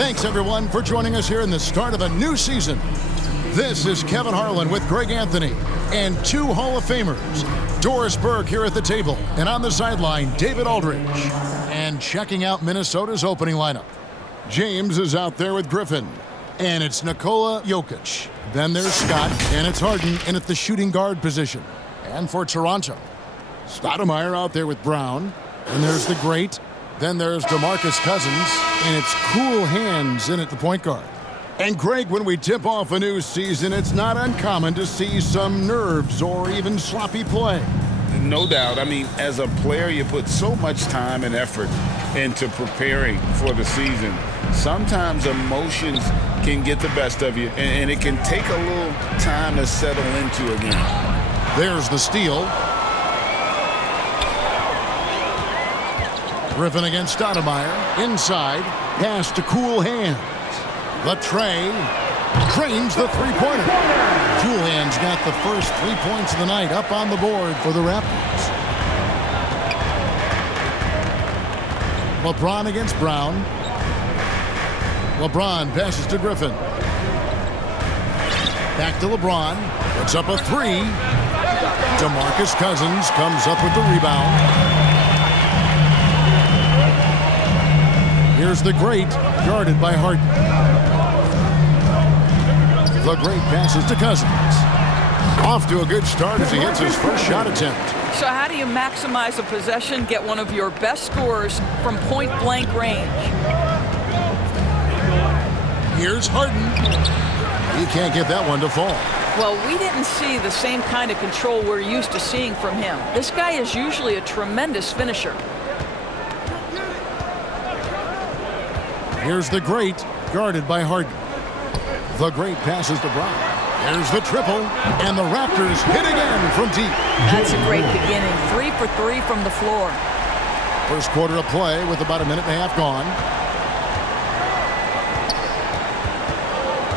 Thanks, everyone, for joining us here in the start of a new season. This is Kevin Harlan with Greg Anthony and two Hall of Famers. Doris Burke here at the table, and on the sideline, David Aldridge. And checking out Minnesota's opening lineup. James is out there with Griffin, and it's Nikola Jokic. Then there's Scott, and it's Harden in at the shooting guard position. And for Toronto, Stoudemire out there with Brown, and there's the great. Then there's DeMarcus Cousins, and it's Cool Hands in at the point guard. And Greg, when we tip off a new season, it's not uncommon to see some nerves or even sloppy play. No doubt. I mean, as a player, you put so much time and effort into preparing for the season. Sometimes emotions can get the best of you, and it can take a little time to settle into again. There's the steal. Griffin against Stoudemire. Inside. Pass to Cool Hands. The tray. Drains the three-pointer. Cool Hands got the first 3 points of the night up on the board for the Raptors. LeBron against Brown. LeBron passes to Griffin. Back to LeBron. Puts up a three. DeMarcus Cousins comes up with the rebound. Here's the great, guarded by Harden. The great passes to Cousins. Off to a good start as he hits his first shot attempt. So how do you maximize a possession, get one of your best scores from point-blank range? Here's Harden. He can't get that one to fall. Well, we didn't see the same kind of control we're used to seeing from him. This guy is usually a tremendous finisher. Here's the great, guarded by Harden. The great passes to Brown. There's the triple, and the Raptors hit again from deep. That's a great beginning. 3 for 3 from the floor. First quarter of play with about a minute and a half gone.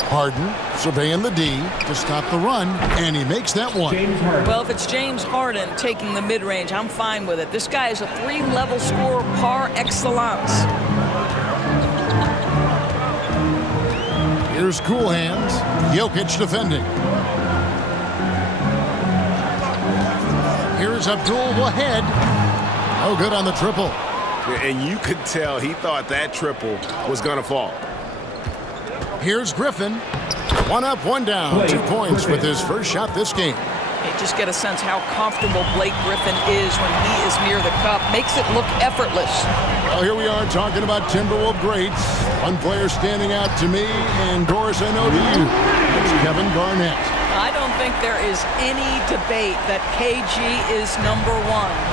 Harden surveying the D to stop the run, and he makes that one. Well, if it's James Harden taking the mid-range, I'm fine with it. This guy is a 3-level scorer par excellence. Here's Cool Hands. Jokic defending. Here's Abdul Wahid. Oh, good on the triple. And you could tell he thought that triple was going to fall. Here's Griffin. One up, one down. 2 points with his first shot this game. You just get a sense how comfortable Blake Griffin is when he is near the cup. Makes it look effortless. Well, here we are talking about Timberwolves greats. One player standing out to me, and Doris, I know to you. It's Kevin Garnett. I don't think there is any debate that KG is #1.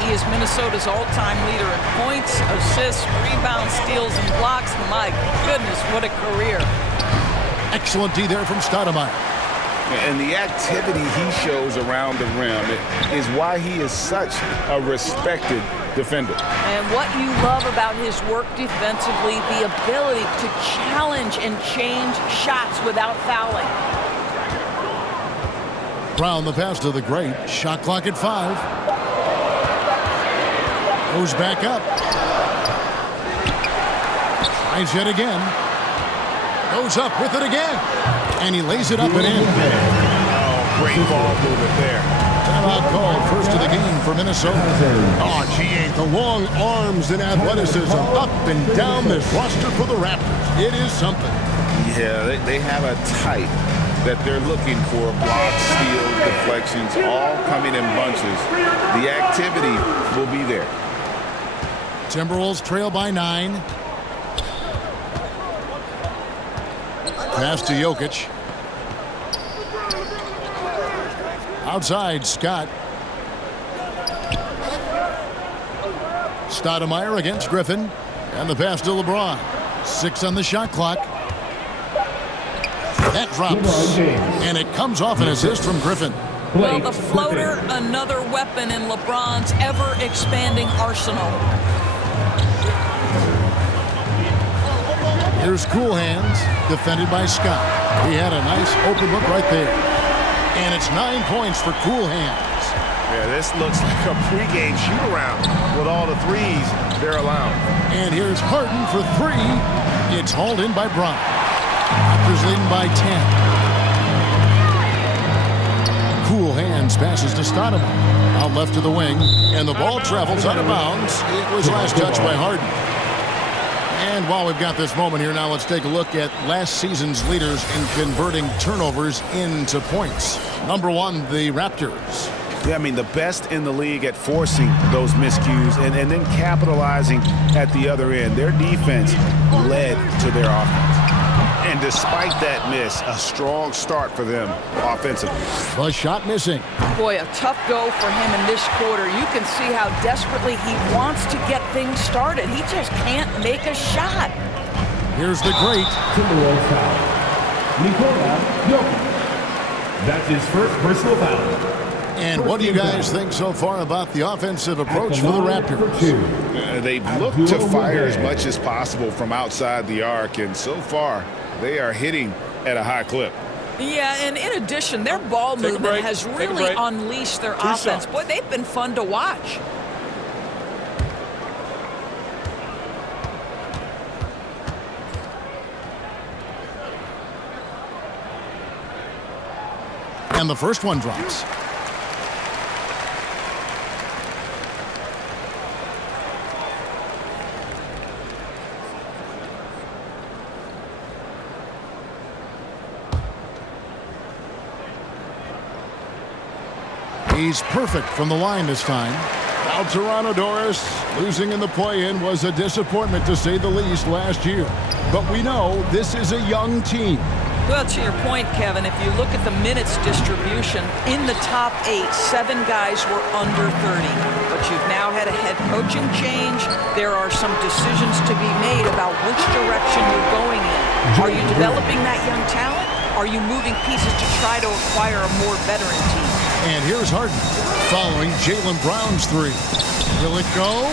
He is Minnesota's all-time leader in points, assists, rebounds, steals, and blocks. My goodness, what a career. Excellent D there from Stoudemire. And the activity he shows around the rim is why he is such a respected defender. And what you love about his work defensively, the ability to challenge and change shots without fouling. Brown, the pass to the great. Shot clock at 5. Goes back up. Tries it again. Goes up with it again. And he lays it up and in. Oh, great ball movement there. Timeout called first of the game for Minnesota. Oh, gee, the long arms and athleticism up and down this roster for the Raptors. It is something. Yeah, they have a type that they're looking for. Blocks, steals, deflections, all coming in bunches. The activity will be there. Timberwolves trail by 9. Pass to Jokic. Outside, Scott. Stoudemire against Griffin. And the pass to LeBron. 6 on the shot clock. That drops. And it comes off an assist from Griffin. Well, the floater, another weapon in LeBron's ever-expanding arsenal. Here's Cool Hands, defended by Scott. He had a nice open look right there. And it's 9 points for Cool Hands. Yeah, this looks like a pregame shoot-around with all the threes they're allowing. And here's Harden for 3. It's hauled in by Brown. Raptors leading by 10. Cool hands passes to Stoudemire. Out left to the wing, and the ball travels out of bounds. It was last touched by Harden. And while we've got this moment here, now let's take a look at last season's leaders in converting turnovers into points. Number 1, the Raptors. Yeah, I mean, the best in the league at forcing those miscues and then capitalizing at the other end. Their defense led to their offense. And despite that miss, a strong start for them offensively. The shot missing. Boy, a tough go for him in this quarter. You can see how desperately he wants to get things started. He just can't make a shot. Here's the great Timberwolves foul. Nikola Jokic. That's his first personal foul. And what do you guys think so far about the offensive approach for the Raptors? They've looked to fire as much as possible from outside the arc, and so far they are hitting at a high clip. Yeah, and in addition, their ball movement has really unleashed their offense. Boy, they've been fun to watch. And the first one drops. He's perfect from the line this time. Now Toronto, Doris, losing in the play-in was a disappointment to say the least last year. But we know this is a young team. Well, to your point, Kevin, if you look at the minutes distribution, in the top 8, 7 guys were under 30. But you've now had a head coaching change. There are some decisions to be made about which direction you're going in. Are you developing that young talent? Are you moving pieces to try to acquire a more veteran team? And here's Harden following Jaylen Brown's 3. Will it go?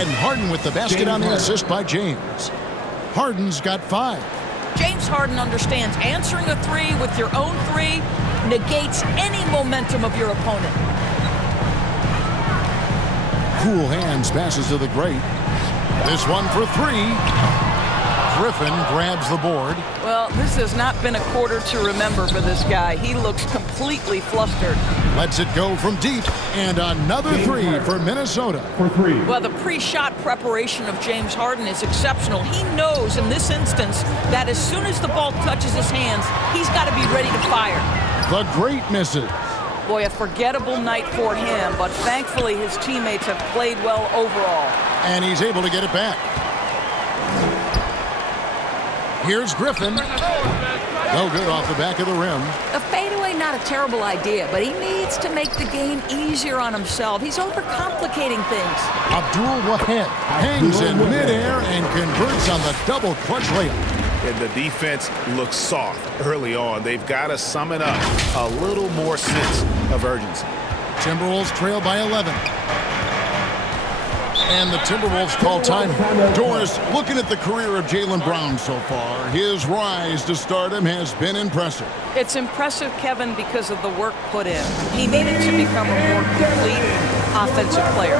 And Harden with the basket on the assist by James. Harden's got 5. James Harden understands answering a 3 with your own 3 negates any momentum of your opponent. Cool hands passes to the great. This one for 3. Griffin grabs the board. Well, this has not been a quarter to remember for this guy. He looks completely flustered. Lets it go from deep, and another 3 for Minnesota. For 3. Well, the pre-shot preparation of James Harden is exceptional. He knows in this instance that as soon as the ball touches his hands, he's got to be ready to fire. The great misses. Boy, a forgettable night for him, but thankfully his teammates have played well overall. And he's able to get it back. Here's Griffin. No good off the back of the rim. A fadeaway, not a terrible idea, but he needs to make the game easier on himself. He's overcomplicating things. Abdul Wahed hangs in midair and converts on the double clutch layup. And the defense looks soft early on. They've got to summon up a little more sense of urgency. Timberwolves trail by 11. And the Timberwolves call time. Doris, looking at the career of Jaylen Brown so far, his rise to stardom has been impressive. It's impressive, Kevin, because of the work put in. He needed to become a more complete offensive player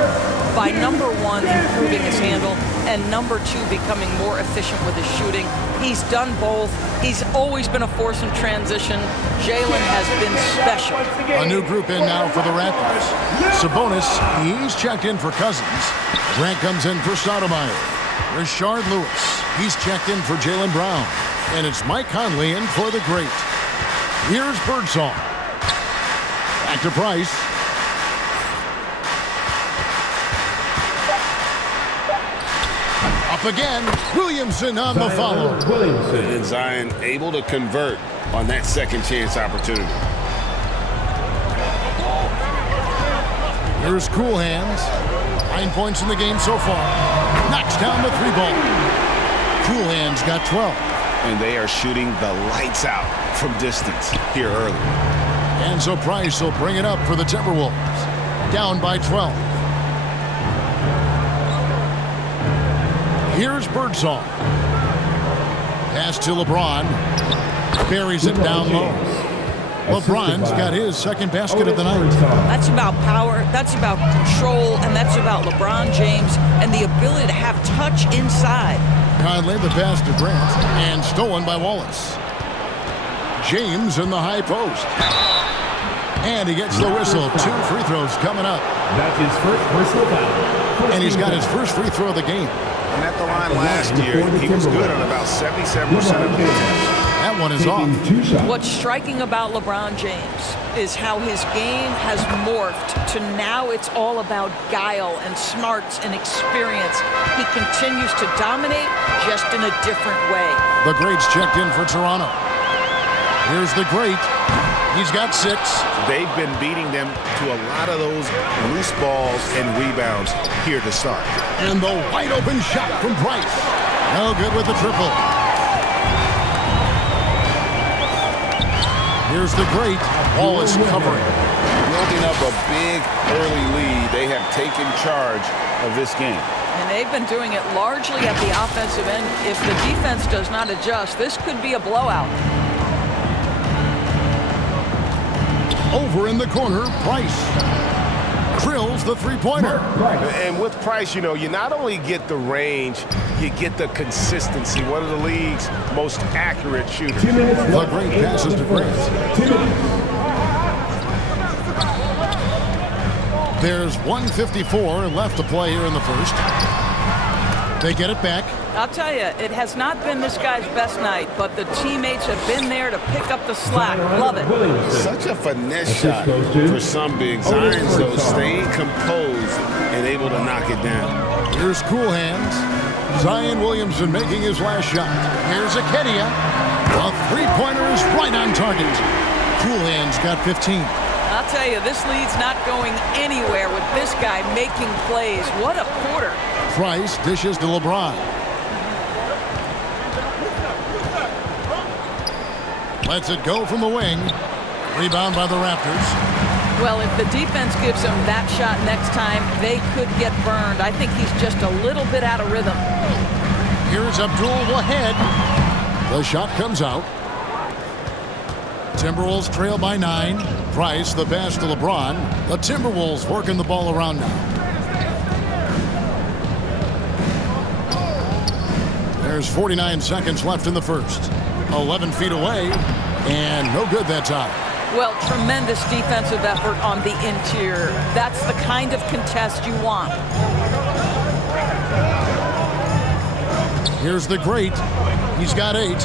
by, number 1, improving his handle, and number 2, becoming more efficient with his shooting. He's done both. He's always been a force in transition. Jaylen has been special. A new group in now for the Raptors. Sabonis, he's checked in for Cousins. Grant comes in for Stoudemire. Rashard Lewis, he's checked in for Jaylen Brown. And it's Mike Conley in for the great. Here's Birdsong. Back to Price. Up again. Williamson on the follow. And Zion able to convert on that second chance opportunity. Here's Cool Hands. 9 points in the game so far. Knocks down the 3-ball. Cool Hands got 12. And they are shooting the lights out from distance here early. And so Price will bring it up for the Timberwolves. Down by 12. Here's Birdsong. Pass to LeBron. Buries it down low. LeBron's got his second basket of the night. That's about power, that's about control, and that's about LeBron James and the ability to have touch inside. Conley, the pass to Grant, and stolen by Wallace. James in the high post. And he gets the whistle. 2 free throws coming up. That's his first personal foul. And he's got his first free throw of the game. And at the line last year, he was good on about 77% of the attempts. That one is off. What's striking about LeBron James is how his game has morphed to now it's all about guile and smarts and experience. He continues to dominate just in a different way. The greats checked in for Toronto. Here's the great. He's got 6. They've been beating them to a lot of those loose balls and rebounds here to start. And the wide open shot from Price. No good with the triple. Here's the great. Wallace covering. Building up a big early lead. They have taken charge of this game. And they've been doing it largely at the offensive end. If the defense does not adjust, this could be a blowout. Over in the corner, Price drills the three-pointer. And with Price, you know, you not only get the range, you get the consistency. One of the league's most accurate shooters. The great passes to Grant. There's 1:54 left to play here in the first. They get it back. I'll tell you, it has not been this guy's best night, but the teammates have been there to pick up the slack. Love it. Such a finesse shot for some big. Zions, though, staying composed and able to knock it down. Here's Cool Hands. Zion Williamson making his last shot. Here's Akedia. A three-pointer is right on target. Cool Hands got 15. I'll tell you, this lead's not going anywhere with this guy making plays. What a quarter. Price dishes to LeBron. Lets it go from the wing. Rebound by the Raptors. Well, if the defense gives him that shot next time, they could get burned. I think he's just a little bit out of rhythm. Here's Abdul Wahed. The shot comes out. Timberwolves trail by 9. Price, the pass to LeBron. The Timberwolves working the ball around now. There's 49 seconds left in the first. 11 feet away, and no good that time. Well, tremendous defensive effort on the interior. That's the kind of contest you want. Here's the great. He's got 8.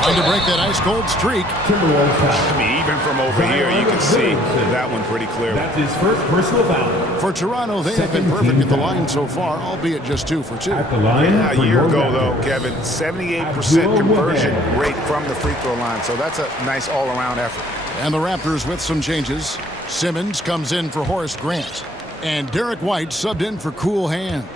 Trying to break that ice-cold streak. I mean, even from over here, you can see that one pretty clearly. That's his first personal foul. For Toronto, they have been perfect at the line so far, albeit just 2 for 2. At the line. A year ago, though, Kevin, 78% conversion rate from the free throw line. So that's a nice all-around effort. And the Raptors with some changes. Simmons comes in for Horace Grant. And Derek White subbed in for Cool Hands.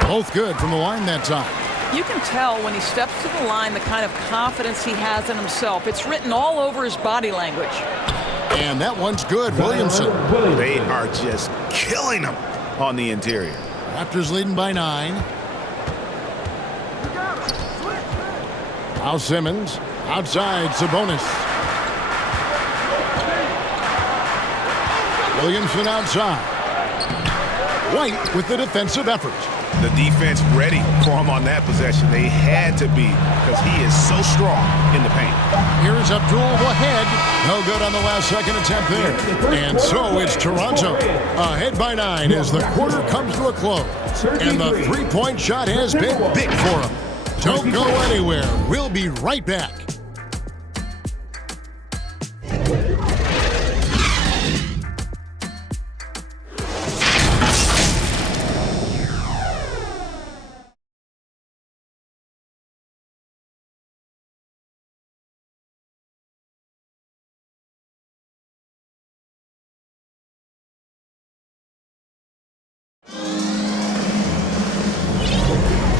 Both good from the line that time. You can tell when he steps to the line the kind of confidence he has in himself. It's written all over his body language. And that one's good. Williamson. They are just killing him on the interior. Raptors leading by 9. Now Simmons. Outside, Sabonis. Williamson outside. White with the defensive effort. The defense ready for him on that possession. They had to be because he is so strong in the paint. Here's Abdul Wahed. No good on the last second attempt there. And so it's Toronto ahead by 9 as the quarter comes to a close. And the three-point shot has been big for him. Don't go anywhere. We'll be right back.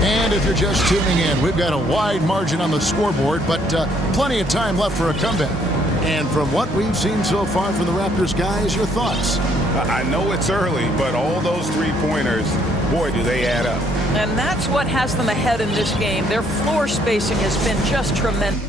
And if you're just tuning in, we've got a wide margin on the scoreboard, but plenty of time left for a comeback. And from what we've seen so far from the Raptors, guys, your thoughts? I know it's early, but all those three-pointers, boy, do they add up. And that's what has them ahead in this game. Their floor spacing has been just tremendous.